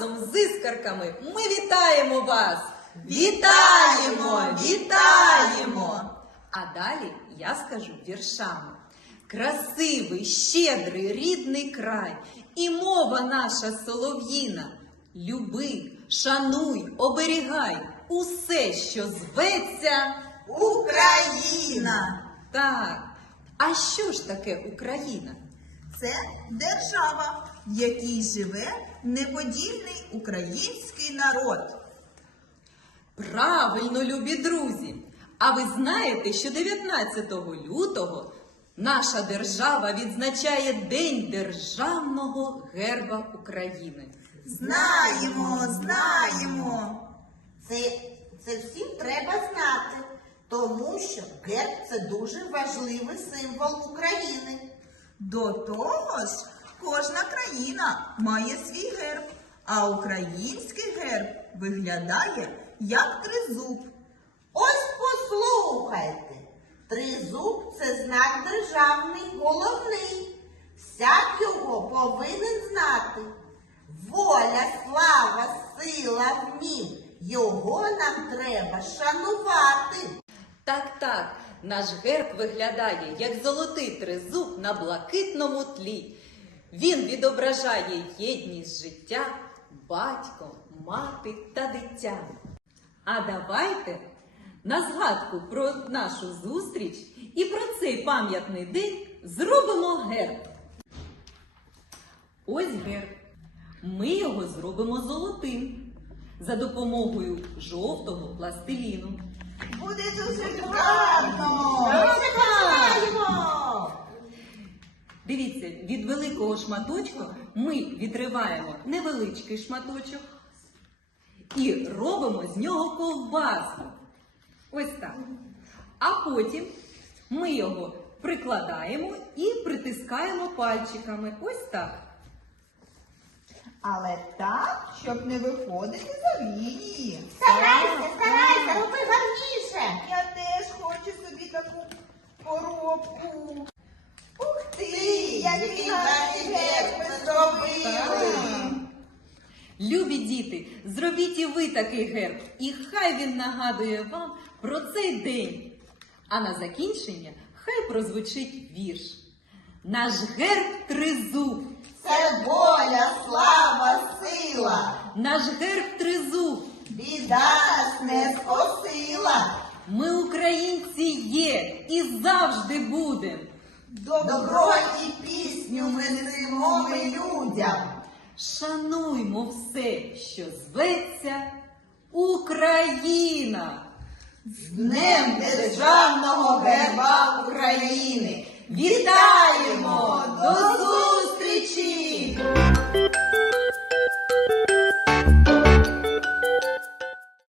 Разом з іскарками ми вітаємо вас! Вітаємо, вітаємо! А далі я скажу віршами. Красивий, щедрий, рідний край, і мова наша солов'їна. Люби, шануй, оберігай усе, що зветься. Україна Так. А що ж таке Україна? Це держава, в якій живе неподільний український народ. Правильно, любі друзі! А ви знаєте, що 19 лютого наша держава відзначає День Державного герба України. Знаємо, знаємо. Це, це всім треба знати, тому що герб це дуже важливий символ України. До того ж, кожна країна має свій герб, а український герб виглядає як тризуб. Ось послухайте. Тризуб це знак державний, головний. Всяк його повинен знати. Воля, слава, сила, вмів. Його нам треба шанувати. Так, так, наш герб виглядає як золотий тризуб на блакитному тлі. Він відображає єдність життя, батько, мати та дитя. А давайте на згадку про нашу зустріч і про цей пам'ятний день зробимо герб. Ось герб. Ми його зробимо золотим за допомогою жовтого пластиліну. Буде дуже гарно. Дивіться, від великого шматочку ми відриваємо невеличкий шматочок і робимо з нього ковбаску. Ось так. А потім ми його прикладаємо і притискаємо пальчиками. Ось так. Але так, щоб не виходити за лінії. Любі діти, зробіть і ви такий герб, і хай він нагадує вам про цей день. А на закінчення хай прозвучить вірш. Наш герб тризуб, Це воля, слава, сила. наш герб тризуб. Біда не скосила. Ми українці є і завжди будем. Добро і пісню ми несемо людям. Шануймо все, що зветься Україна. З Днем Державного герба України! Вітаємо! До зустрічі!